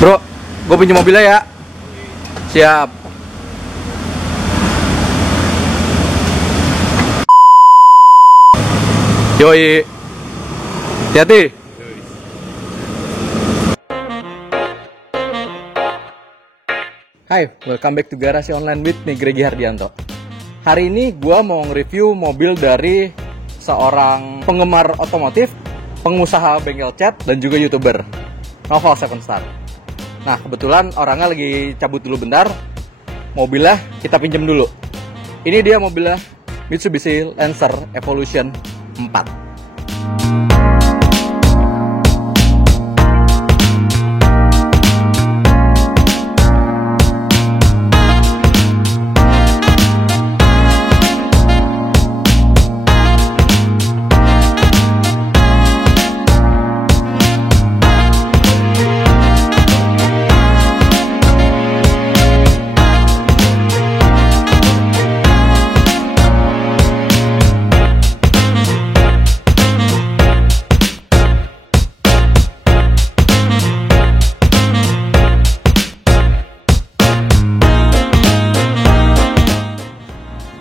Bro, gue pinjam mobilnya ya. Siap. Yoi. Hati-hati. Hai, welcome back to Garasi Online with me, Gregi Hardianto. Hari ini gue mau nge-review mobil dari seorang penggemar otomotif, pengusaha bengkel cat, dan juga YouTuber, Noval 7 Star. Nah, kebetulan orangnya lagi cabut dulu bentar. Mobilnya kita pinjam dulu. Ini dia mobilnya, Mitsubishi Lancer Evolution 4.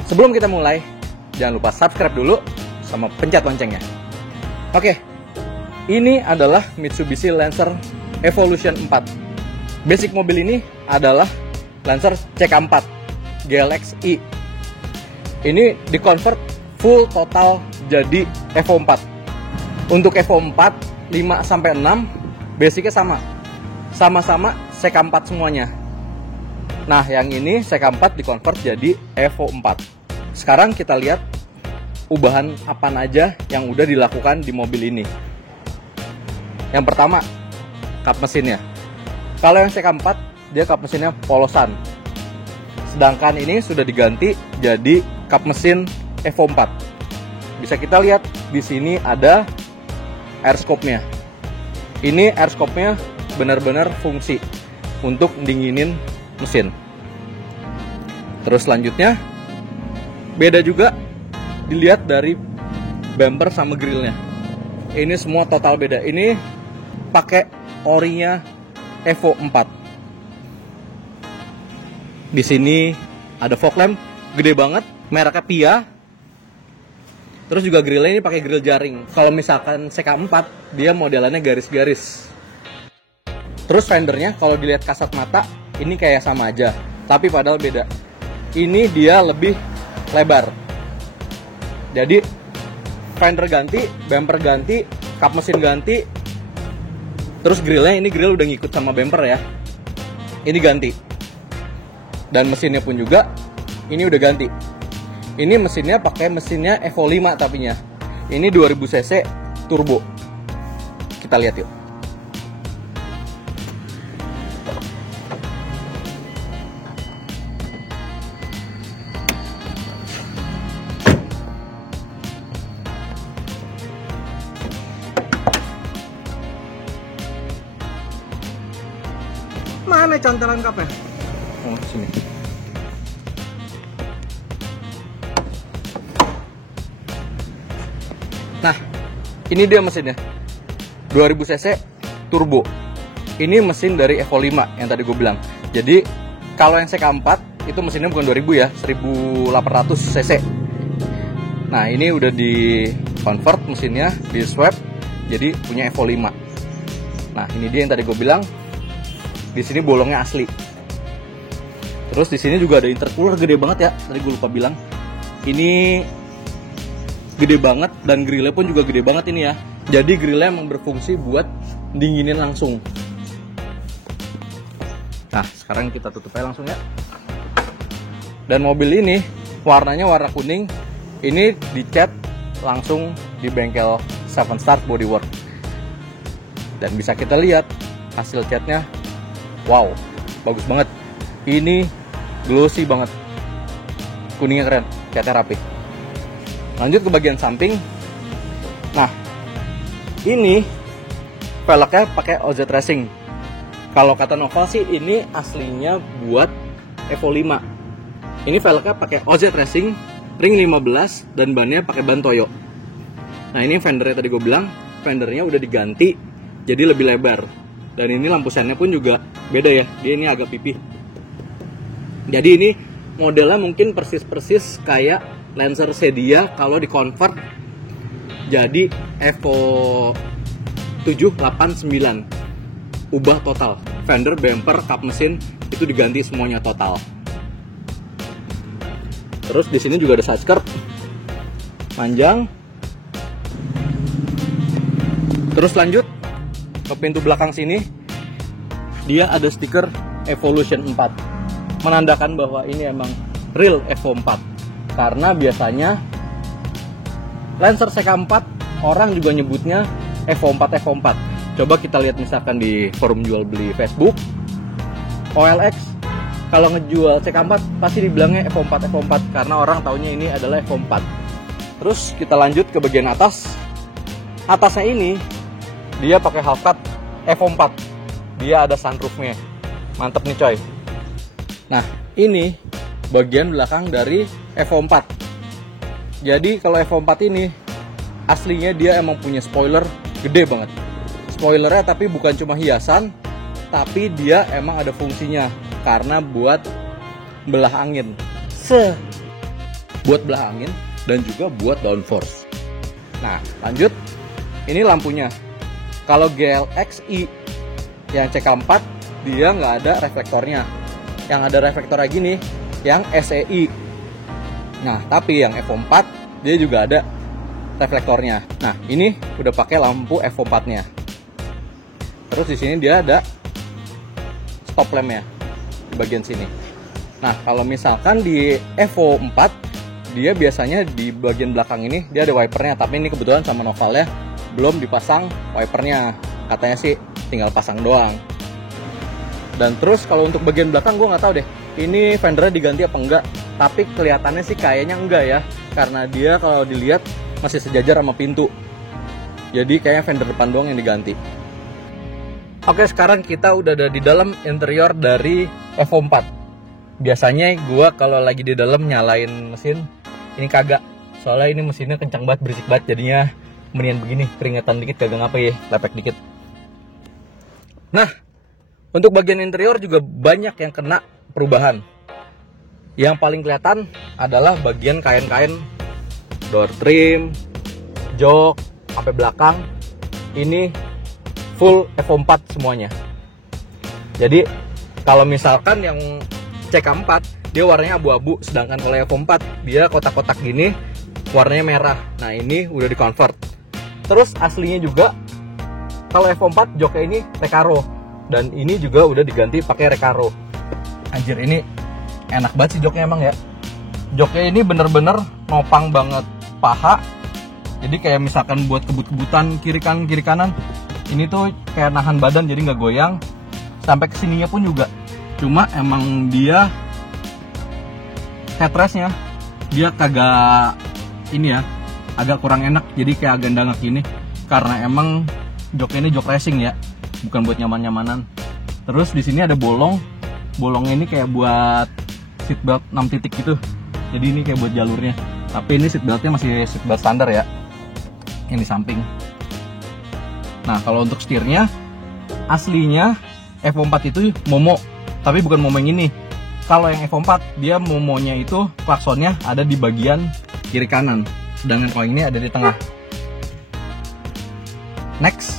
Sebelum kita mulai, jangan lupa subscribe dulu sama pencet loncengnya. Oke, ini adalah Mitsubishi Lancer Evolution 4. Basic mobil ini adalah Lancer CK4 GLX-i. Ini dikonvert full total jadi Evo 4. Untuk Evo 4 5-6 basicnya sama-sama CK4 semuanya. Nah, yang ini CK4 dikonvert jadi Evo 4. Sekarang kita lihat ubahan apa aja yang udah dilakukan di mobil ini. Yang pertama, kap mesinnya. Kalau yang CK4, dia kap mesinnya polosan. Sedangkan ini sudah diganti jadi kap mesin Evo 4. Bisa kita lihat di sini ada air scope-nya. Ini air scope-nya benar-benar fungsi untuk dinginin mesin. Terus selanjutnya, beda juga dilihat dari bumper sama grillnya. Ini semua total beda. Ini pakai orinya Evo 4. Di sini ada fog lamp gede banget, mereknya Pia. Terus juga grillnya ini pakai grill jaring. Kalau misalkan CK4 dia modelannya garis-garis. Terus fendernya kalau dilihat kasat mata ini kayak sama aja, tapi padahal beda. Ini dia lebih lebar. Jadi fender ganti, bumper ganti, kap mesin ganti. Terus grillnya, ini grill udah ngikut sama bumper ya. Ini ganti. Dan mesinnya pun juga ini udah ganti. Ini mesinnya pakai mesinnya Evo 5 tapinya. Ini 2000 cc turbo. Kita lihat yuk. Mana cantelan kapnya? Oh, sini. Nah, ini dia mesinnya. 2000 cc turbo. Ini mesin dari Evo 5 yang tadi gue bilang. Jadi, kalau yang CK4 itu mesinnya bukan 2000 ya, 1800 cc. Nah, ini udah di convert mesinnya, di swap jadi punya Evo 5. Nah, ini dia yang tadi gue bilang. Di sini bolongnya asli. Terus di sini juga ada intercooler gede banget ya. Tadi gue lupa bilang. Ini gede banget dan grillnya pun juga gede banget ini ya. Jadi grillnya emang berfungsi buat dinginin langsung. Nah, sekarang kita tutup aja langsung ya. Dan mobil ini warnanya warna kuning. Ini dicat langsung di bengkel 7 Star Bodywork. Dan bisa kita lihat hasil catnya. Wow, bagus banget. Ini glossy banget. Kuningnya keren, catnya rapi. Lanjut ke bagian samping. Nah, ini velgnya pakai OZ Racing. Kalau kata Noval sih ini aslinya buat Evo 5. Ini velgnya pakai OZ Racing, ring 15 dan bannya pakai ban Toyo. Nah, ini fendernya tadi gue bilang, fendernya udah diganti jadi lebih lebar. Dan ini lampu sennya pun juga beda ya, dia ini agak pipih. Jadi ini modelnya mungkin persis-persis kayak Lancer Sedia kalau di-convert jadi Evo 789. Ubah total, fender, bumper, kap mesin itu diganti semuanya total. Terus di sini juga ada side skirt panjang. Terus lanjut ke pintu belakang sini, dia ada stiker Evolution 4, menandakan bahwa ini emang real Evo 4. Karena biasanya Lancer CK4 orang juga nyebutnya Evo 4 Evo 4. Coba kita lihat misalkan di forum jual beli Facebook, OLX kalau ngejual CK4 pasti dibilangnya Evo 4 Evo 4 karena orang taunya ini adalah Evo 4. Terus kita lanjut ke bagian atas. Atasnya ini dia pakai half cut Evo 4. Dia ada sunroofnya. Mantep nih coy. Nah, ini bagian belakang dari Evo 4. Jadi kalau Evo 4 ini aslinya dia emang punya spoiler gede banget. Spoilernya tapi bukan cuma hiasan, tapi dia emang ada fungsinya karena buat belah angin. Buat belah angin dan juga buat downforce. Nah, lanjut. Ini lampunya. Kalau GLXi yang CK4 dia nggak ada reflektornya. Yang ada reflektornya gini, yang SEI. Nah, tapi yang Evo 4 dia juga ada reflektornya. Nah, ini udah pakai lampu Evo 4-nya. Terus di sini dia ada stop lamp-nya di bagian sini. Nah, kalau misalkan di Evo 4 dia biasanya di bagian belakang ini dia ada wipernya, tapi ini kebetulan sama Noval ya belum dipasang wipernya. Katanya sih tinggal pasang doang. Dan terus kalau untuk bagian belakang gue nggak tahu deh ini fendernya diganti apa enggak, tapi kelihatannya sih kayaknya enggak ya, karena dia kalau dilihat masih sejajar sama pintu. Jadi kayaknya fender depan doang yang diganti. Oke, sekarang kita udah ada di dalam interior dari Evo 4. Biasanya gue kalau lagi di dalam nyalain mesin, ini kagak. Soalnya ini mesinnya kencang banget, berisik banget, jadinya mendingan begini, keringetan dikit kagak ngapa ya, lepek dikit. Nah, untuk bagian interior juga banyak yang kena perubahan. Yang paling kelihatan adalah bagian kain-kain door trim, jok, sampai belakang. Ini full Evo 4 semuanya. Jadi kalau misalkan yang CK4 dia warnanya abu-abu, sedangkan kalau Evo 4 dia kotak-kotak gini warnanya merah. Nah, ini udah di-convert. Terus aslinya juga kalau Evo 4 joknya ini Recaro, dan ini juga udah diganti pakai Recaro. Anjir, ini enak banget sih joknya emang ya. Joknya ini bener-bener nopang banget paha. Jadi kayak misalkan buat kebut-kebutan kiri kanan, ini tuh kayak nahan badan jadi nggak goyang. Sampai kesininya pun juga. Cuma emang dia headrestnya dia kagak ini ya, agak kurang enak, jadi kayak agak dangak gini karena emang joknya ini jok racing ya, bukan buat nyaman-nyamanan. Terus di sini ada bolongnya ini kayak buat seatbelt 6 titik gitu, jadi ini kayak buat jalurnya, tapi ini seatbeltnya masih seatbelt standar ya, yang di samping. Nah, kalau untuk setirnya aslinya Evo 4 itu Momo, tapi bukan Momo yang ini. Kalau yang Evo 4 dia Momonya itu klaksonnya ada di bagian kiri kanan, sedangkan kalau ini ada di tengah. Next,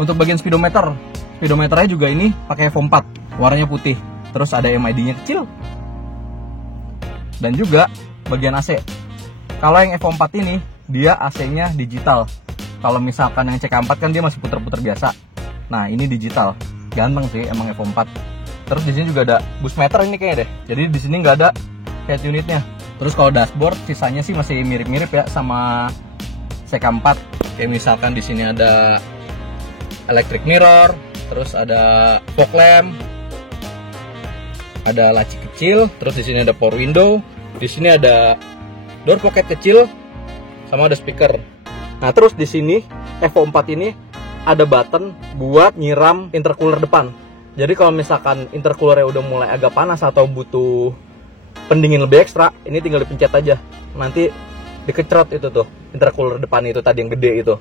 untuk bagian speedometernya juga ini pakai Evo 4, warnanya putih, terus ada MID-nya kecil. Dan juga bagian AC. Kalau yang Evo 4 ini dia AC-nya digital. Kalau misalkan yang CK4 kan dia masih puter-puter biasa. Nah, ini digital. Ganteng sih emang Evo 4. Terus di sini juga ada boost meter ini kayaknya deh. Jadi di sini nggak ada head unitnya. Terus kalau dashboard sisanya sih masih mirip-mirip ya sama CK4. Kayak misalkan di sini ada electric mirror, terus ada fog lamp, ada laci kecil, terus di sini ada power window, di sini ada door pocket kecil, sama ada speaker. Nah, terus di sini Evo 4 ini ada button buat nyiram intercooler depan. Jadi kalau misalkan intercoolernya udah mulai agak panas atau butuh pendingin lebih ekstra, ini tinggal dipencet aja. Nanti dikecrot itu tuh intercooler depan itu tadi yang gede itu.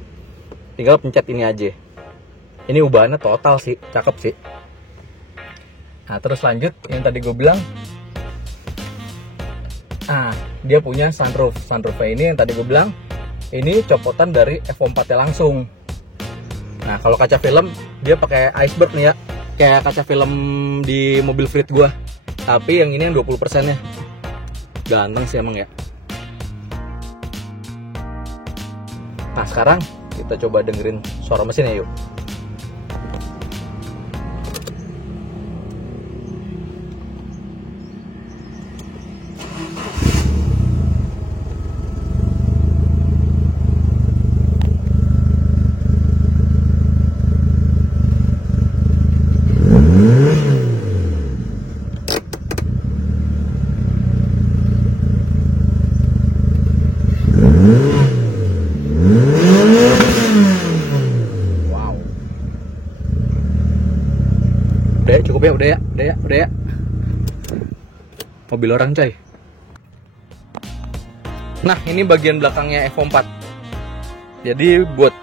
Tinggal pencet ini aja. Ini ubahannya total sih, cakep sih. Nah terus lanjut yang tadi gue bilang, dia punya sunroof. Sunroofnya ini yang tadi gue bilang, ini copotan dari Evo 4 nya langsung. Nah kalau kaca film dia pakai iceberg nih ya, kayak kaca film di mobil Freed gue. Tapi yang ini yang 20% nya. Ganteng sih emang ya. Nah sekarang kita coba dengerin suara mesinnya yuk. Udah ya, cukup ya, udah ya. Mobil orang coy. Nah ini bagian belakangnya Evo 4. Jadi buat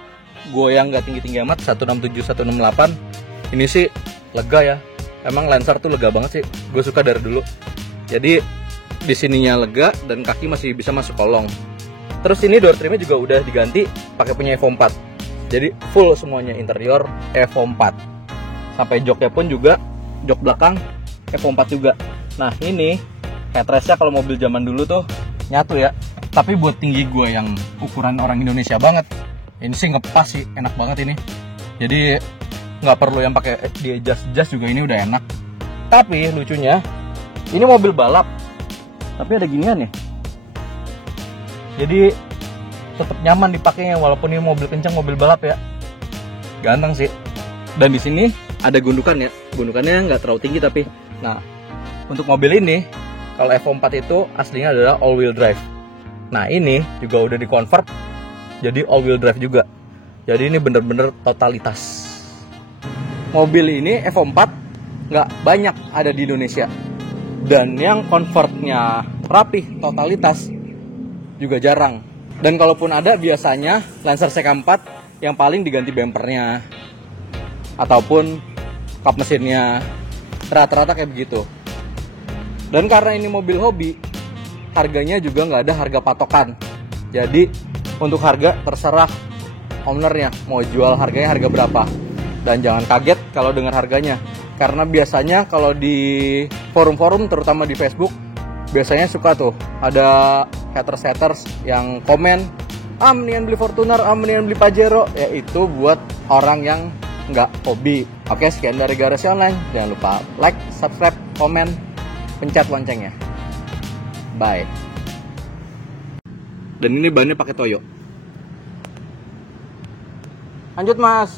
gue yang nggak tinggi-tinggi amat, 167, 168, ini sih lega ya. Emang Lancer tuh lega banget sih, gue suka dari dulu. Jadi di sininya lega dan kaki masih bisa masuk kolong. Terus ini door trimnya juga udah diganti pakai punya Evo 4. Jadi full semuanya interior Evo 4. Sampai joknya pun juga, jok belakang Evo 4 juga. Nah ini headrestnya kalau mobil zaman dulu tuh nyatu ya. Tapi buat tinggi gue yang ukuran orang Indonesia banget, ini sih ngepas sih, enak banget ini. Jadi nggak perlu yang pakai di adjust juga, ini udah enak. Tapi lucunya, ini mobil balap, tapi ada ginian nih. Jadi tetap nyaman dipakainya walaupun ini mobil kencang, mobil balap ya. Ganteng sih. Dan di sini ada gundukan ya, gundukannya nggak terlalu tinggi tapi. Nah, untuk mobil ini, kalau Evo 4 itu aslinya adalah all wheel drive. Nah ini juga udah di-convert jadi all wheel drive juga. Jadi ini bener-bener totalitas. Mobil ini Evo 4 nggak banyak ada di Indonesia. Dan yang convertnya rapih, totalitas juga jarang. Dan kalaupun ada biasanya Lancer CK4 yang paling diganti bumpernya ataupun kap mesinnya, rata-rata kayak begitu. Dan karena ini mobil hobi, harganya juga nggak ada harga patokan. Jadi untuk harga terserah ownernya mau jual harganya harga berapa. Dan jangan kaget kalau dengar harganya, karena biasanya kalau di forum-forum terutama di Facebook biasanya suka tuh ada haters yang komen, mendingan beli Fortuner, mendingan beli Pajero. Ya itu buat orang yang nggak hobi. Oke, sekian dari Garasi Online. Jangan lupa like, subscribe, komen, pencet loncengnya. Bye. Dan ini bannya pakai Toyo. Lanjut mas.